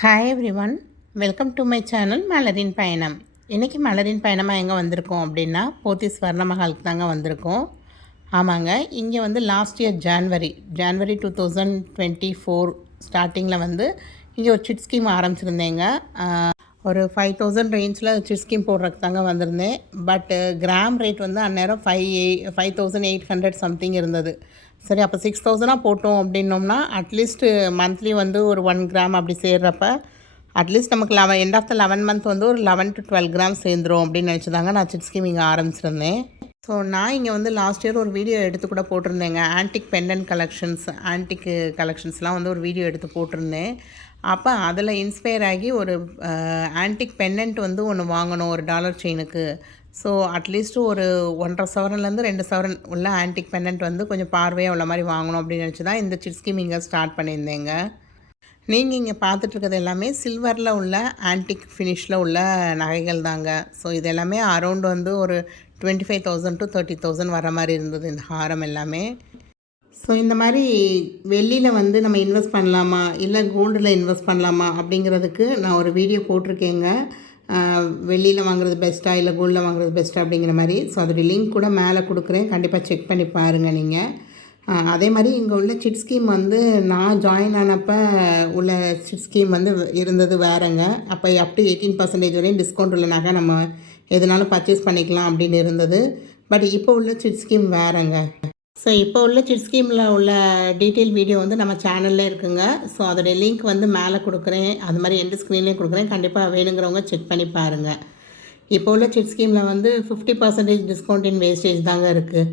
Hi every one, welcome to my channel மலரின் பயணம். இன்றைக்கி மலரின் பயணமாக எங்கே வந்திருக்கோம் அப்படின்னா போத்தீஸ் ஸ்வர்ணமஹாலுக்கு தாங்க வந்திருக்கோம். ஆமாங்க, இங்கே வந்து லாஸ்ட் இயர் ஜான்வரி 2024 ஸ்டார்டிங்கில் வந்து இங்கே ஒரு சிட் ஸ்கீம் ஆரம்பிச்சிருந்தேங்க. ஒரு 5000 ரேஞ்சில் சிட் ஸ்கீம் போடுறதுக்கு தாங்க வந்திருந்தேன். பட் கிராம் ரேட் வந்து அந்நேரம் 5800 சம்திங் இருந்தது. சரி, அப்போ 6000 போட்டோம் அப்படின்னோம்னா அட்லீஸ்ட்டு மந்த்லி வந்து ஒரு 1 கிராம் அப்படி சேர்றப்ப அட்லீஸ்ட் நமக்கு எண்ட் ஆஃப் த 11 மந்த் வந்து ஒரு 11 to 12 கிராம் சேர்ந்துரும் அப்படின்னு நினச்சிதாங்க நான் சிட் ஸ்கீம் இங்கே ஆரம்பிச்சிருந்தேன். ஸோ நான் இங்கே வந்து லாஸ்ட் இயர் ஒரு வீடியோ எடுத்து கூட போட்டிருந்தேங்க. ஆன்டிக் பெண்டன்ட் கலெக்ஷன்ஸ்லாம் வந்து ஒரு வீடியோ எடுத்து போட்டிருந்தேன். அப்போ அதில் இன்ஸ்பயர் ஆகி ஒரு ஆன்டிக் பெண்டன்ட் வந்து ஒன்று வாங்கணும் ஒரு டாலர் செயினுக்கு. ஸோ அட்லீஸ்ட்டு ஒரு 1.5 சவரன்லேருந்து 2 சவரன் உள்ள ஆன்டிக் பெண்டன்ட் வந்து கொஞ்சம் பார்வையாக உள்ள மாதிரி வாங்கணும் அப்படின்னு நினச்சி தான் இந்த சிட் ஸ்கீம் இங்கே ஸ்டார்ட் பண்ணியிருந்தேங்க. நீங்கள் இங்கே பார்த்துட்ருக்கிறது எல்லாமே சில்வரில் உள்ள ஆன்டிக் ஃபினிஷில் உள்ள நகைகள் தாங்க. ஸோ இது எல்லாமே அரௌண்ட் வந்து ஒரு 25,000 to 30,000 வர மாதிரி இருந்தது இந்த ஹாரம் எல்லாமே. ஸோ இந்த மாதிரி வெள்ளியில் வந்து நம்ம இன்வெஸ்ட் பண்ணலாமா இல்லை கோல்டில் இன்வெஸ்ட் பண்ணலாமா அப்படிங்கிறதுக்கு நான் ஒரு வீடியோ போட்டிருக்கேங்க. வெள்ளியில் வாங்குறது பெஸ்ட்டாக இல்லை கோல்டில் வாங்குறது பெஸ்ட்டாக அப்படிங்கிற மாதிரி. ஸோ அதோடைய லிங்க் கூட மேலே கொடுக்குறேன், கண்டிப்பாக செக் பண்ணி பாருங்கள் நீங்கள். அதே மாதிரி இங்கே உள்ள சிட் ஸ்கீம் வந்து நான் ஜாயின் ஆனப்போ உள்ள சிட் ஸ்கீம் வந்து இருந்தது வேறுங்க. அப்போ அப் டு 18% வரையும் டிஸ்கவுண்ட் உள்ள நகை நம்ம எதுனாலும் பர்ச்சேஸ் பண்ணிக்கலாம் அப்படின்னு இருந்தது. பட் இப்போ உள்ள சிட் ஸ்கீம் வேறுங்க. ஸோ இப்போ உள்ள சிட் ஸ்கீமில் உள்ள டீட்டெயில் வீடியோ வந்து நம்ம சேனலில் இருக்குங்க. ஸோ அதோடைய லிங்க் வந்து மேலே கொடுக்குறேன், அது மாதிரி எண்டு ஸ்க்ரீன்லேயும் கொடுக்குறேன், கண்டிப்பாக வேணுங்கிறவங்க செக் பண்ணி பாருங்கள். இப்போ உள்ள சிட் ஸ்கீமில் வந்து 50% டிஸ்கவுண்ட் இன் வேஸ்டேஜ் தாங்க இருக்குது.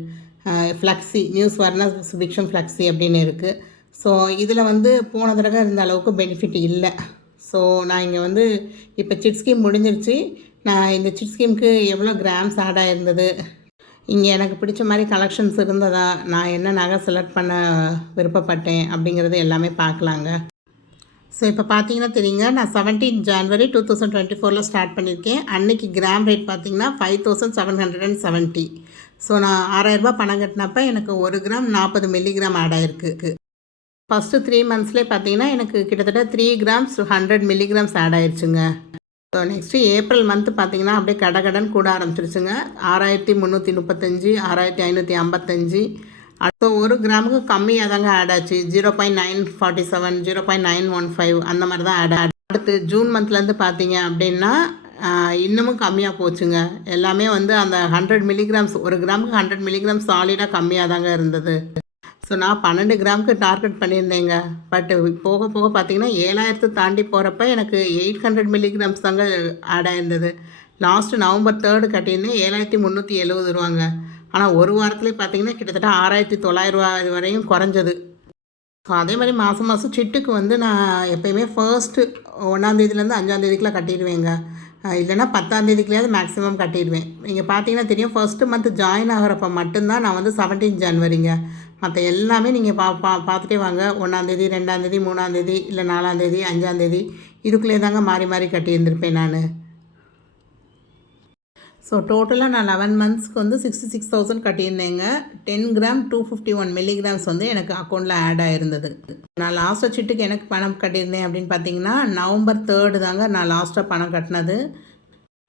ஃப்ளக்ஸி நியூ ஸ்வர்ண சுபிக்ஷம் ஃப்ளக்ஸி அப்படின்னு இருக்குது. ஸோ இதில் வந்து போன தடவை இருந்த அளவுக்கு பெனிஃபிட் இல்லை. ஸோ நான் இங்கே வந்து இப்போ சிட் ஸ்கீம் முடிஞ்சிருச்சு. நான் இந்த சிட் ஸ்கீமுக்கு எவ்வளோ கிராம்ஸ் ஆட் ஆகிருந்தது, இங்கே எனக்கு பிடிச்ச மாதிரி கலெக்ஷன்ஸ் இருந்ததா, நான் என்ன நகை செலக்ட் பண்ண விருப்பப்பட்டேன் அப்படிங்கிறது எல்லாமே பார்க்கலாங்க. ஸோ இப்போ பார்த்தீங்கன்னா தெரியுங்க, நான் 17 ஜான்வரி 2024 ஸ்டார்ட் பண்ணியிருக்கேன். அன்றைக்கி கிராம் ரேட் பார்த்திங்கன்னா 5770. ஸோ நான் 6000 பணம் கட்டினப்போ எனக்கு 1 கிராம் 40 மில்லிகிராம் ஆட் ஆகிருக்கு. ஃபஸ்ட்டு 3 மந்த்ஸ்லேயே பார்த்தீங்கன்னா எனக்கு கிட்டத்தட்ட 3 கிராம்ஸ் 100 மில்லிகிராம்ஸ் ஆட் ஆயிடுச்சுங்க. ஸோ நெக்ஸ்ட்டு ஏப்ரல் மந்த்து பார்த்திங்கன்னா அப்படியே கடன் கூட ஆரம்பிச்சிருச்சுங்க. 6335, 6555. அடுத்த 1 கிராமுக்கு கம்மியாக தாங்க ஆட் ஆச்சு. 0.947, 0.915 அந்த மாதிரி தான் ஆட். அடுத்து ஜூன் மந்த்லேருந்து பார்த்தீங்க அப்படின்னா இன்னமும் கம்மியாக போச்சுங்க. எல்லாமே வந்து அந்த 100 மில்லிகிராம்ஸ், 1 கிராமுக்கு 100 மில்லிகிராம்ஸ் சாலிடாக கம்மியாக தாங்க இருந்தது. ஸோ நான் 12 கிராமுக்கு டார்கெட் பண்ணியிருந்தேங்க. பட் போக போக பார்த்தீங்கன்னா 7000 தாண்டி போகிறப்ப எனக்கு 800 மில்லிகிராம்ஸ் தாங்க ஆட் ஆயிருந்தது. லாஸ்ட்டு நவம்பர் 3 கட்டியிருந்தேன், 7370 ரூபாங்க. ஆனால் ஒரு வாரத்துலேயே பார்த்தீங்கன்னா கிட்டத்தட்ட 6900 வரையும் குறைஞ்சது. ஸோ அதே மாதிரி மாதம் மாதம் சிட்டுக்கு வந்து நான் எப்போயுமே ஃபர்ஸ்ட்டு 1ஆந்தேதியிலேருந்து 5ஆந்தேதிக்குலாம் கட்டிடுவேங்க. இல்லைனா 10ஆந்தேதிக்குள்ளேயாவது மேக்ஸிமம் கட்டிடுவேன். நீங்கள் பார்த்தீங்கன்னா தெரியும், ஃபர்ஸ்ட்டு மந்த் ஜாயின் ஆகிறப்ப மட்டும்தான் நான் வந்து 17 ஜனவரிங்க. மற்ற எல்லாமே நீங்கள் பார்த்துட்டே வாங்க. 1ஆந்தேதி, 2ஆந்தேதி, 3ஆந்தேதி, இல்லை 4ஆந்தேதி, 5ஆந்தேதி இதுக்குள்ளே தாங்க மாறி மாறி கட்டியிருந்திருப்பேன் நான். ஸோ டோட்டலாக நான் 11 மந்த்ஸ்க்கு வந்து 66,000 கட்டியிருந்தேங்க. 10 கிராம் 251 மில்லிகிராம்ஸ் வந்து எனக்கு அக்கௌண்ட்டில் ஆட் ஆகிருந்தது. நான் லாஸ்ட்டாக சிட்டுக்கு எனக்கு பணம் கட்டியிருந்தேன் அப்படின்னு பார்த்தீங்கன்னா நவம்பர் 3 தாங்க நான் லாஸ்ட்டாக பணம் கட்டினது.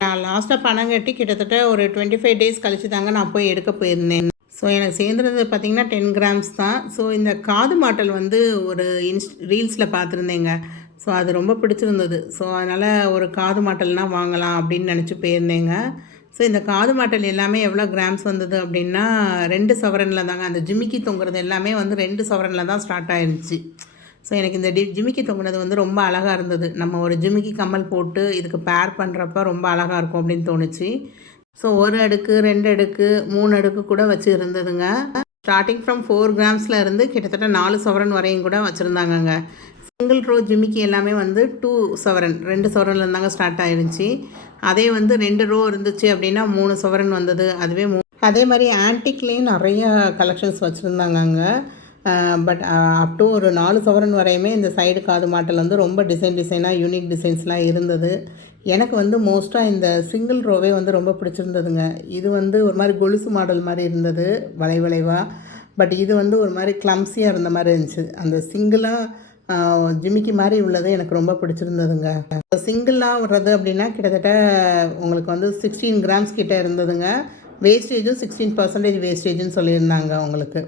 நான் லாஸ்ட்டாக பணம் கட்டி கிட்டத்தட்ட ஒரு 25 டேஸ் கழிச்சு தாங்க நான் போய் எடுக்க போயிருந்தேன். ஸோ எனக்கு சேர்ந்துறது பார்த்திங்கன்னா 10 கிராம்ஸ் தான். ஸோ இந்த காது மாட்டல் வந்து ஒரு ரீல்ஸில் பார்த்துருந்தேங்க. ஸோ அது ரொம்ப பிடிச்சிருந்தது. ஸோ அதனால் ஒரு காது மாட்டல்னால் வாங்கலாம் அப்படின்னு நினச்சி போயிருந்தேங்க. ஸோ இந்த காது மாட்டல் எல்லாமே எவ்வளோ கிராம்ஸ் வந்தது அப்படின்னா 2 சவரனில் தாங்க. அந்த ஜிமிக்கி தொங்குறது எல்லாமே வந்து 2 சவரனில் தான் ஸ்டார்ட் ஆகிருந்துச்சு. ஸோ எனக்கு இந்த ஜிமிக்கி தொங்குனது வந்து ரொம்ப அழகாக இருந்தது. நம்ம ஒரு ஜிமிக்கி கம்மல் போட்டு இதுக்கு பேர் பண்ணுறப்ப ரொம்ப அழகாக இருக்கும் அப்படின்னு தோணுச்சு. ஸோ 1 அடுக்கு, 2 அடுக்கு, 3 அடுக்கு கூட வச்சு இருந்ததுங்க. ஸ்டார்டிங் ஃப்ரம் 4 கிராம்ஸில் இருந்து கிட்டத்தட்ட 4 சவரன் வரையும் கூட வச்சுருந்தாங்கங்க. சிங்கிள் ரோ ஜிமிக்கி எல்லாமே வந்து 2 சவரன், 2 சவரனில் இருந்தாங்க ஸ்டார்ட் ஆகிருந்துச்சி. அதே வந்து 2 ரோ இருந்துச்சு அப்படின்னா 3 சவரன் வந்தது. அதுவே அதே மாதிரி ஆன்டிக்லேயும் நிறைய கலெக்ஷன்ஸ் வச்சுருந்தாங்கங்க. பட் அப் டு ஒரு 4 சவரன் வரையுமே இந்த சைடு காது மாட்டல் வந்து ரொம்ப டிசைனாக யூனிக் டிசைன்ஸ்லாம் இருந்தது. எனக்கு வந்து மோஸ்ட்டாக இந்த சிங்கிள் ரோவே வந்து ரொம்ப பிடிச்சிருந்ததுங்க. இது வந்து ஒரு மாதிரி கொலுசு மாடல் மாதிரி இருந்தது, வளைவாக. பட் இது வந்து ஒரு மாதிரி கிளம்ஸியாக இருந்த மாதிரி இருந்துச்சு. அந்த சிங்கிளாக ஜிமிக்கி மாதிரி உள்ளது எனக்கு ரொம்ப பிடிச்சிருந்ததுங்க. சிங்கிளாக வர்றது அப்படின்னா கிட்டத்தட்ட உங்களுக்கு வந்து 16 கிராம்ஸ் கிட்ட இருந்ததுங்க. வேஸ்டேஜும் 16% வேஸ்டேஜ்னு சொல்லியிருந்தாங்க உங்களுக்கு.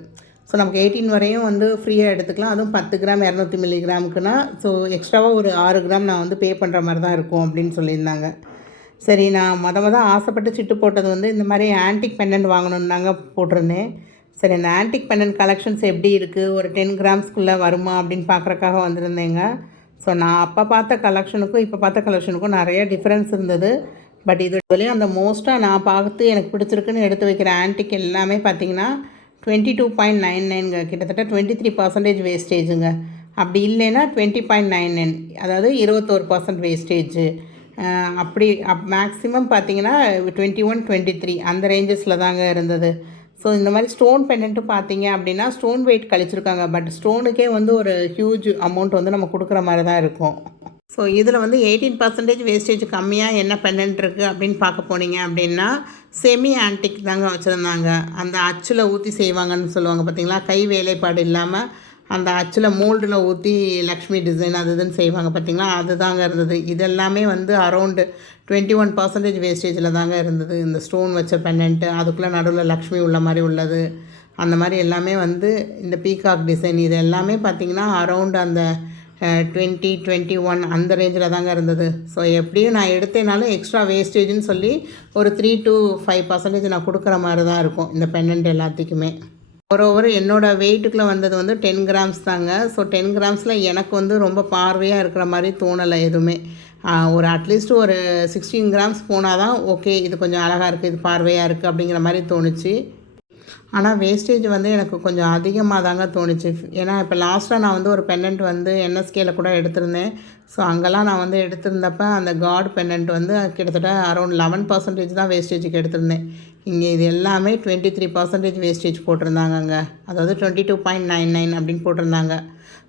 ஸோ நமக்கு 18 வரையும் வந்து ஃப்ரீயாக எடுத்துக்கலாம். அதுவும் 10 கிராம் 200 மில்லிகிராமுக்குன்னா ஸோ எக்ஸ்ட்ராவாக ஒரு 6 கிராம் நான் வந்து பே பண்ணுற மாதிரி தான் இருக்கும் அப்படின்னு சொல்லியிருந்தாங்க. சரி, நான் ஆசைப்பட்டு சிட்டு போட்டது வந்து இந்த மாதிரி ஆன்டிக் பெண்டன்ட் வாங்கணுன்னு தாங்க போட்டிருந்தேன். சரி, அந்த ஆன்டிக் பெண்டன்ட் கலெக்ஷன்ஸ் எப்படி இருக்குது, ஒரு 10 கிராம்ஸ்குள்ளே வருமா அப்படின்னு பார்க்குறக்காக வந்திருந்தேங்க. ஸோ நான் அப்போ பார்த்த கலெக்ஷனுக்கும் இப்போ பார்த்த கலெக்ஷனுக்கும் நிறைய டிஃப்ரென்ஸ் இருந்தது. பட் இது வரையும் அந்த மோஸ்ட்டாக நான் பார்த்து எனக்கு பிடிச்சிருக்குன்னு எடுத்து வைக்கிற ஆன்டிக் எல்லாமே பார்த்திங்கன்னா 22.99ங்க, கிட்டத்தட்ட 23% வேஸ்டேஜுங்க. அப்படி இல்லைன்னா 20.99, அதாவது 21% வேஸ்டேஜு. அப்படி மேக்ஸிமம் பார்த்திங்கன்னா 21, 23 அந்த ரேஞ்சஸில் தாங்க இருந்தது. ஸோ இந்த மாதிரி ஸ்டோன் பெண்டன்ட்டு பார்த்தீங்க அப்படின்னா ஸ்டோன் வெயிட் கழிச்சிருக்காங்க. பட் ஸ்டோனுக்கே வந்து ஒரு ஹியூஜ் அமௌண்ட் வந்து நம்ம கொடுக்குற மாதிரி தான் இருக்கும். ஸோ இதில் வந்து 18% வேஸ்டேஜ் கம்மியாக என்ன பெண்டன்ட் இருக்குது அப்படின்னு பார்க்க போனீங்க அப்படின்னா செமி ஆன்டிக் தாங்க வச்சுருந்தாங்க. அந்த அச்சில் ஊற்றி செய்வாங்கன்னு சொல்லுவாங்க பார்த்தீங்களா, கை வேலைப்பாடு இல்லாமல் அந்த அச்சில் மோல்டில் ஊற்றி லக்ஷ்மி டிசைன் அது இதுன்னு செய்வாங்க பார்த்தீங்களா, அது தாங்க இருந்தது. இதெல்லாமே வந்து அரௌண்டு 21% வேஸ்டேஜில் தாங்க இருந்தது. இந்த ஸ்டோன் வச்ச பெண்டன்ட்டு, அதுக்குள்ளே நடுவில் லக்ஷ்மி உள்ள மாதிரி உள்ளது, அந்த மாதிரி எல்லாமே வந்து இந்த பீகாக் டிசைன் இது எல்லாமே பார்த்திங்கன்னா அரௌண்ட் அந்த 20, 21 அந்த ரேஞ்சில் தாங்க இருந்தது. ஸோ எப்படியும் நான் எடுத்தேனாலும் எக்ஸ்ட்ரா வேஸ்டேஜ்னு சொல்லி ஒரு 3 to 5% நான் கொடுக்குற மாதிரி தான் இருக்கும் இந்த பெண்டன்ட் எல்லாத்துக்குமே. ஓவர் என்னோடய வெயிட்டுக்குள்ளே வந்தது வந்து 10 கிராம்ஸ் தாங்க. ஸோ 10 கிராம்ஸில் எனக்கு வந்து ரொம்ப பார்வையாக இருக்கிற மாதிரி தோணலை எதுவுமே. ஒரு அட்லீஸ்ட் ஒரு 16 கிராம்ஸ் போனால் தான் ஓகே, இது கொஞ்சம் அழகாக இருக்குது, இது பார்வையாக இருக்குது அப்படிங்கிற மாதிரி தோணுச்சு. ஆனால் வேஸ்டேஜ் வந்து எனக்கு கொஞ்சம் அதிகமாக தாங்க தோணுச்சு. ஏன்னா இப்போ லாஸ்ட்டாக நான் வந்து ஒரு பெண்டன்ட் வந்து என்எஸ்கேயில் கூட எடுத்திருந்தேன். ஸோ அங்கெல்லாம் நான் வந்து எடுத்திருந்தப்போ அந்த காட் பெண்டன்ட் வந்து கிட்டத்தட்ட அரௌண்ட் 11% தான் வேஸ்டேஜுக்கு எடுத்திருந்தேன். இங்கே இது எல்லாமே 23% வேஸ்டேஜ் போட்டிருந்தாங்கங்க. அதாவது 22.99 அப்படின்னு போட்டிருந்தாங்க.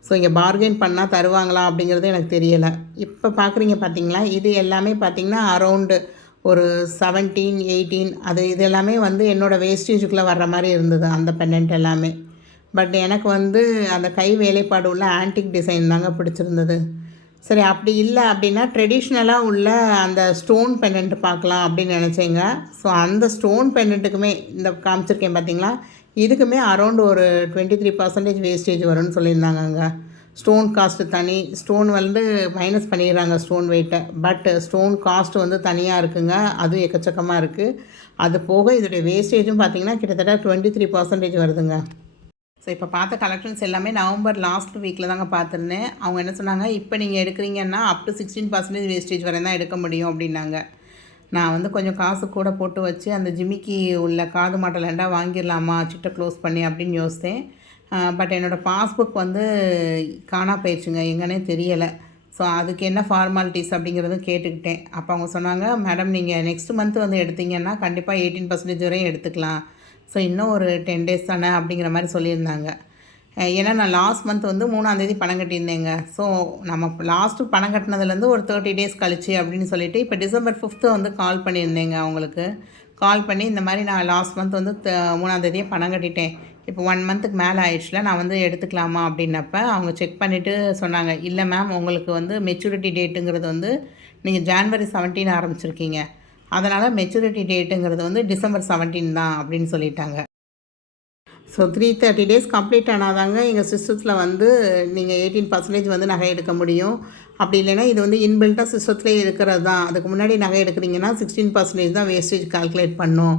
ஸோ இங்கே பார்கெயின் பண்ணால் தருவாங்களா அப்படிங்கிறது எனக்கு தெரியலை. இப்போ பார்க்குறீங்க பார்த்தீங்களா, இது எல்லாமே பார்த்திங்கன்னா அரௌண்டு ஒரு 17, 18 இது எல்லாமே வந்து என்னோடய வேஸ்டேஜுக்குள்ளே வர்ற மாதிரி இருந்தது அந்த பெண்டன்ட் எல்லாமே. பட் எனக்கு வந்து அந்த கை வேலைப்பாடு உள்ள ஆன்டிக் டிசைன் தாங்க பிடிச்சிருந்தது. சரி, அப்படி இல்லை அப்படின்னா ட்ரெடிஷ்னலாக உள்ள அந்த ஸ்டோன் பெண்டன்ட் பார்க்கலாம் அப்படின்னு நினச்சேங்க. ஸோ அந்த ஸ்டோன் பெண்டன்ட்டுக்குமே இந்த காமிச்சிருக்கேன் பார்த்தீங்களா, இதுக்குமே அரௌண்ட் ஒரு 23% வேஸ்டேஜ் வரும்னு சொல்லியிருந்தாங்கங்க. ஸ்டோன் காஸ்ட்டு தனி, ஸ்டோன் வந்து மைனஸ் பண்ணிடுறாங்க ஸ்டோன் வெயிட்டை. பட் ஸ்டோன் காஸ்ட்டு வந்து தனியாக இருக்குங்க, அதுவும் எக்கச்சக்கமாக இருக்குது. அது போக இதோடைய வேஸ்டேஜும் பார்த்திங்கன்னா கிட்டத்தட்ட 23% வருதுங்க. ஸோ இப்போ பார்த்த கலெக்ஷன்ஸ் எல்லாமே நவம்பர் லாஸ்ட் வீக்கில் தாங்க பார்த்துருந்தேன். அவங்க என்ன சொன்னாங்க, இப்போ நீங்கள் எடுக்கிறீங்கன்னா அப் டு 16% வேஸ்டேஜ் வரை தான் எடுக்க முடியும் அப்படின்னாங்க. நான் வந்து கொஞ்சம் காசு கூட போட்டு வச்சு அந்த ஜிமிக்கி உள்ள காது மாட்டல் ரெண்டா வாங்கிடலாமா சிட்டை க்ளோஸ் பண்ணி அப்படின்னு யோசித்தேன். பட் என்னோடய பாஸ்புக் வந்து காணா போயிடுச்சுங்க, எங்கன்னே தெரியலை. ஸோ அதுக்கு என்ன ஃபார்மாலிட்டிஸ் அப்படிங்கிறது கேட்டுக்கிட்டேன். அப்போ அவங்க சொன்னாங்க, மேடம் நீங்கள் நெக்ஸ்ட் மந்த் வந்து எடுத்தீங்கன்னா கண்டிப்பாக 18% வரையும் எடுத்துக்கலாம். ஸோ இன்னும் ஒரு 10 days தானே அப்படிங்கிற மாதிரி சொல்லியிருந்தாங்க. ஏன்னா நான் லாஸ்ட் மந்த் வந்து 3ஆந்தேதி பணம் கட்டியிருந்தேங்க. ஸோ நம்ம லாஸ்ட்டு பணம் கட்டினதுலேருந்து ஒரு 30 days கழிச்சு அப்படின்னு சொல்லிவிட்டு இப்போ December 5th வந்து கால் பண்ணியிருந்தேங்க அவங்களுக்கு. கால் பண்ணி இந்த மாதிரி நான் லாஸ்ட் மந்த் வந்து 3ஆந்தேதியே பணம் கட்டிட்டேன், இப்போ 1 monthக்கு மேலே ஆயிடுச்சுல, நான் வந்து எடுத்துக்கலாமா அப்படின்னப்ப அவங்க செக் பண்ணிவிட்டு சொன்னாங்க, இல்லை மேம் உங்களுக்கு வந்து மெச்சூரிட்டி டேட்டுங்கிறது வந்து நீங்கள் January 17 ஆரம்பிச்சிருக்கீங்க, அதனால் மெச்சூரிட்டி டேட்டுங்கிறது வந்து December 17 தான் அப்படின்னு சொல்லிட்டாங்க. ஸோ 330 days கம்ப்ளீட் ஆனால் தாங்க எங்கள் சிஸ்டத்தில் வந்து நீங்கள் 18% வந்து நகை எடுக்க முடியும். அப்படி இல்லைன்னா இது வந்து இன்பில்ட்டாக சிஸ்டத்துலேயே இருக்கிறது தான். அதுக்கு முன்னாடி நகை எடுக்கிறீங்கன்னா 16% தான் வேஸ்டேஜ் கால்குலேட் பண்ணும்.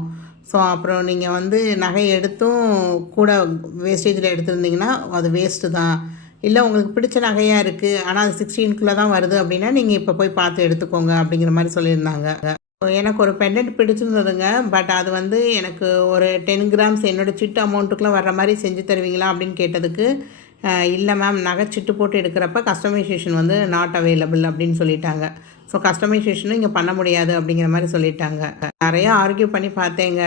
ஸோ அப்புறம் நீங்கள் வந்து நகை எடுத்தும் கூட வேஸ்டேஜில் எடுத்திருந்தீங்கன்னா அது வேஸ்ட்டு தான். இல்லை உங்களுக்கு பிடிச்ச நகையாக இருக்குது ஆனால் அது 16க்குள்ளே தான் வருது அப்படின்னா நீங்கள் இப்போ போய் பார்த்து எடுத்துக்கோங்க அப்படிங்கிற மாதிரி சொல்லியிருந்தாங்க. எனக்கு ஒரு பெண்டன்ட் பிடிச்சிருந்ததுங்க. பட் அது வந்து எனக்கு ஒரு 10 கிராம்ஸ் என்னோடய சிட்டு அமௌண்ட்டுக்குள்ளே வர்ற மாதிரி செஞ்சு தருவீங்களா அப்படின்னு கேட்டதுக்கு, இல்லை மேம் நகை சிட்டு போட்டு எடுக்கிறப்ப கஸ்டமைசேஷன் வந்து நாட் அவைலபிள் அப்படின்னு சொல்லிட்டாங்க. ஸோ கஸ்டமைசேஷனும் இங்கே பண்ண முடியாது அப்படிங்கிற மாதிரி சொல்லிட்டாங்க. நிறையா ஆர்கியூ பண்ணி பார்த்தேங்க,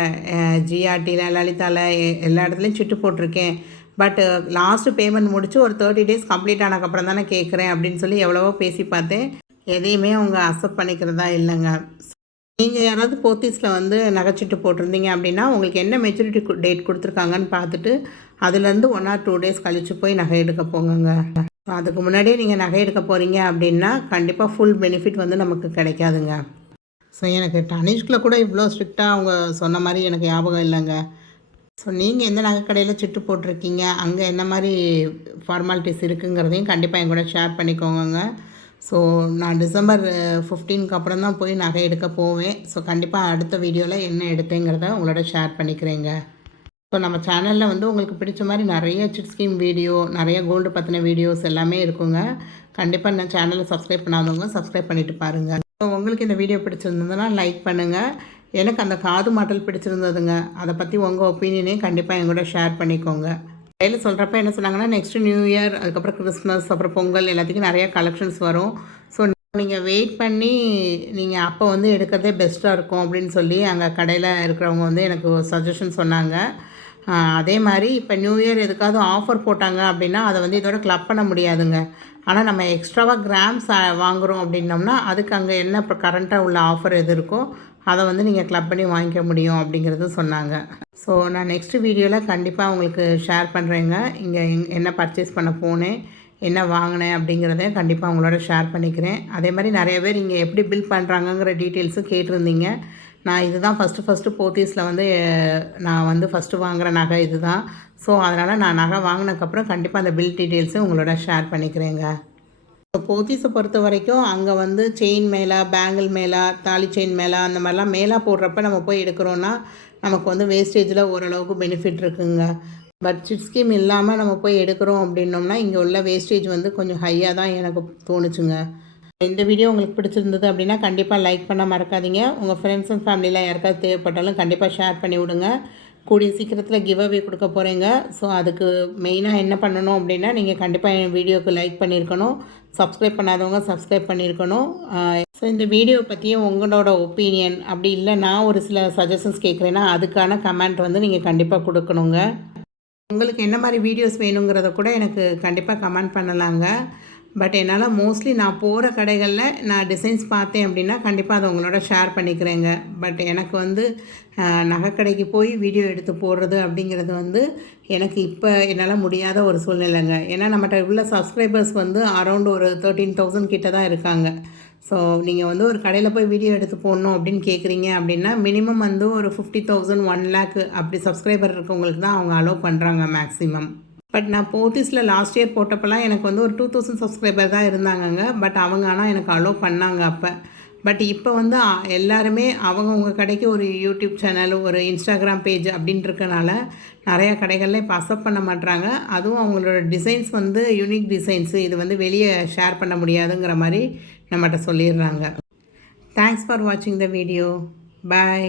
ஜிஆர்டியில் லலிதாவில் எல்லா இடத்துலையும் சிட்டு போட்டிருக்கேன். பட் லாஸ்ட்டு பேமெண்ட் முடித்து ஒரு 30 days கம்ப்ளீட் ஆனதுக்கப்புறம் தானே கேட்குறேன் அப்படின்னு சொல்லி எவ்வளவோ பேசி பார்த்தேன். எதையுமே அவங்க அக்செப்ட் பண்ணிக்கிறதா இல்லைங்க. நீங்கள் யாராவது போத்தீஸில் வந்து நகைச்சிட்டு போட்டிருந்தீங்க அப்படின்னா உங்களுக்கு என்ன மெச்சூரிட்டி டேட் கொடுத்துருக்காங்கன்னு பார்த்துட்டு அதுலேருந்து 1 or 2 days கழித்து போய் நகை எடுக்க போங்கங்க. அதுக்கு முன்னாடியே நீங்கள் நகை எடுக்க போகிறீங்க அப்படின்னா கண்டிப்பாக ஃபுல் பெனிஃபிட் வந்து நமக்கு கிடைக்காதுங்க. ஸோ எனக்கு தனிஷ்கில் கூட இவ்வளோ ஸ்ட்ரிக்டாக அவங்க சொன்ன மாதிரி எனக்கு ஞாபகம் இல்லைங்க. ஸோ நீங்கள் எந்த நகை கடையில் சிட்டு போட்டிருக்கீங்க, அங்கே என்ன மாதிரி ஃபார்மாலிட்டிஸ் இருக்குங்கிறதையும் கண்டிப்பாக என் கூட ஷேர் பண்ணிக்கோங்க. ஸோ நான் டிசம்பர் 15க்கு அப்புறம் தான் போய் நகை எடுக்க போவேன். ஸோ கண்டிப்பாக அடுத்த வீடியோவில் என்ன எடுத்தேங்கிறத உங்களோட ஷேர் பண்ணிக்கிறேங்க. ஸோ நம்ம சேனலில் வந்து உங்களுக்கு பிடிச்ச மாதிரி நிறைய சிட் ஸ்கீம் வீடியோ, நிறைய கோல்டு பற்றின வீடியோஸ் எல்லாமே இருக்குங்க. கண்டிப்பாக இந்த சேனலை சப்ஸ்கிரைப் பண்ணாதவங்க சப்ஸ்கிரைப் பண்ணிவிட்டு பாருங்கள். ஸோ உங்களுக்கு இந்த வீடியோ பிடிச்சிருந்ததுன்னா லைக் பண்ணுங்கள். எனக்கு அந்த காது மாட்டல் பிடிச்சிருந்ததுங்க. அதை பற்றி உங்கள் ஒப்பீனியனையும் கண்டிப்பாக என் கூட ஷேர் பண்ணிக்கோங்க. கையில் சொல்கிறப்ப என்ன சொன்னாங்கன்னா, நெக்ஸ்ட்டு நியூ இயர், அதுக்கப்புறம் கிறிஸ்மஸ், அப்புறம் பொங்கல் எல்லாத்துக்கும் நிறையா கலெக்ஷன்ஸ் வரும். ஸோ நீங்கள் வெயிட் பண்ணி நீங்கள் அப்போ வந்து எடுக்கிறதே பெஸ்ட்டாக இருக்கும் அப்படின்னு சொல்லி அங்கே கடையில் இருக்கிறவங்க வந்து எனக்கு சஜஷன் சொன்னாங்க. அதே மாதிரி இப்போ நியூ இயர் எதுக்காவது ஆஃபர் போட்டாங்க அப்படின்னா அதை வந்து இதோட கிளப் பண்ண முடியாதுங்க. ஆனால் நம்ம எக்ஸ்ட்ராவாக கிராம்ஸ் வாங்குகிறோம் அப்படின்னோம்னா அதுக்கு அங்கே என்ன இப்போ கரண்ட்டாக உள்ள ஆஃபர் எது இருக்கோ அதை வந்து நீங்கள் கிளப் பண்ணி வாங்கிக்க முடியும் அப்படிங்கிறது சொன்னாங்க. ஸோ நான் நெக்ஸ்ட் வீடியோவில் கண்டிப்பாக உங்களுக்கு ஷேர் பண்ணுறேங்க. இங்கே என்ன பர்ச்சேஸ் பண்ண போனேன், என்ன வாங்கினேன் அப்படிங்கிறத கண்டிப்பாக உங்களோட ஷேர் பண்ணிக்கிறேன். அதே மாதிரி நிறைய பேர் இங்கே எப்படி பில் பண்ணுறாங்கங்கிற டீட்டெயில்ஸும் கேட்டிருந்தீங்க. நான் இதுதான் ஃபஸ்ட்டு போத்தீஸில் வந்து நான் வந்து ஃபஸ்ட்டு வாங்குகிற நகை இது தான். ஸோ அதனால் நான் நகை வாங்கினதுக்கப்புறம் கண்டிப்பாக அந்த பில் டீட்டெயில்ஸும் உங்களோட ஷேர் பண்ணிக்கிறேங்க. இப்போ போத்தீஸை பொறுத்த வரைக்கும் அங்கே வந்து செயின் மேலே, பேங்கிள் மேலே, தாலி செயின் மேலே அந்த மாதிரிலாம் மேலே போடுறப்ப நம்ம போய் எடுக்கிறோன்னா நமக்கு வந்து வேஸ்டேஜில் ஓரளவுக்கு பெனிஃபிட் இருக்குங்க. பட் சிட் ஸ்கீம் இல்லாமல் நம்ம போய் எடுக்கிறோம் அப்படின்னோம்னா இங்கே உள்ள வேஸ்டேஜ் வந்து கொஞ்சம் ஹையாக தான் எனக்கு தோணுச்சுங்க. இந்த வீடியோ உங்களுக்கு பிடிச்சிருந்தது அப்படின்னா கண்டிப்பாக லைக் பண்ண மறக்காதீங்க. உங்கள் ஃப்ரெண்ட்ஸ் அண்ட் ஃபேமிலியில் யாருக்காவது தேவைப்பட்டாலும் கண்டிப்பாக ஷேர் பண்ணி விடுங்க. கூடிய சீக்கிரத்தில் கிவ் அவே கொடுக்க போகிறேங்க. ஸோ அதுக்கு மெயினாக என்ன பண்ணணும் அப்படின்னா நீங்கள் கண்டிப்பாக என் வீடியோவுக்கு லைக் பண்ணியிருக்கணும், சப்ஸ்கிரைப் பண்ணாதவங்க சப்ஸ்கிரைப் பண்ணியிருக்கணும். ஸோ இந்த வீடியோ பற்றியும் உங்களோட ஒப்பீனியன் அப்படி இல்லை நான் ஒரு சில சஜஷன்ஸ் கேட்குறேன்னா அதுக்கான கமெண்ட் வந்து நீங்கள் கண்டிப்பாக கொடுக்கணுங்க. உங்களுக்கு என்ன மாதிரி வீடியோஸ் வேணுங்கிறத கூட எனக்கு கண்டிப்பாக கமெண்ட் பண்ணலாங்க. பட் என்னால் மோஸ்ட்லி நான் போகிற கடைகளில் நான் டிசைன்ஸ் பார்த்தேன் அப்படின்னா கண்டிப்பாக அதை உங்களோட ஷேர் பண்ணிக்கிறேங்க. பட் எனக்கு வந்து நகைக்கடைக்கு போய் வீடியோ எடுத்து போடுறது அப்படிங்கிறது வந்து எனக்கு இப்போ என்னால் முடியாத ஒரு சூழ்நிலைங்க. ஏன்னா நம்மகிட்ட உள்ள சப்ஸ்கிரைபர்ஸ் வந்து அரௌண்ட் ஒரு 13,000 கிட்ட தான் இருக்காங்க. ஸோ நீங்கள் வந்து ஒரு கடையில் போய் வீடியோ எடுத்து போடணும் அப்படின்னு கேட்குறீங்க அப்படின்னா மினிமம் வந்து ஒரு 50,000 1 lakh அப்படி சப்ஸ்கிரைபர் இருக்கவங்களுக்கு தான் அவங்க அலோவ் பண்ணுறாங்க மேக்ஸிமம். பட் நான் போத்தீஸில் லாஸ்ட் இயர் போட்டப்போலாம் எனக்கு வந்து ஒரு 2,000 சப்ஸ்கிரைபர் தான் இருந்தாங்கங்க. பட் அவங்க ஆனால் எனக்கு அலோவ் பண்ணாங்க அப்போ. பட் இப்போ வந்து எல்லாருமே அவங்கவுங்க கடைக்கு ஒரு யூடியூப் சேனல், ஒரு இன்ஸ்டாகிராம் பேஜ் அப்படின்ட்டு இருக்கனால நிறையா கடைகளில் இப்போ அக்செப்ட் பண்ண மாட்றாங்க. அதுவும் அவங்களோட டிசைன்ஸ் வந்து யூனிக் டிசைன்ஸு, இது வந்து வெளியே ஷேர் பண்ண முடியாதுங்கிற மாதிரி நம்மகிட்ட சொல்லிடுறாங்க. தேங்க்ஸ் ஃபார் வாட்சிங் த வீடியோ. பாய்.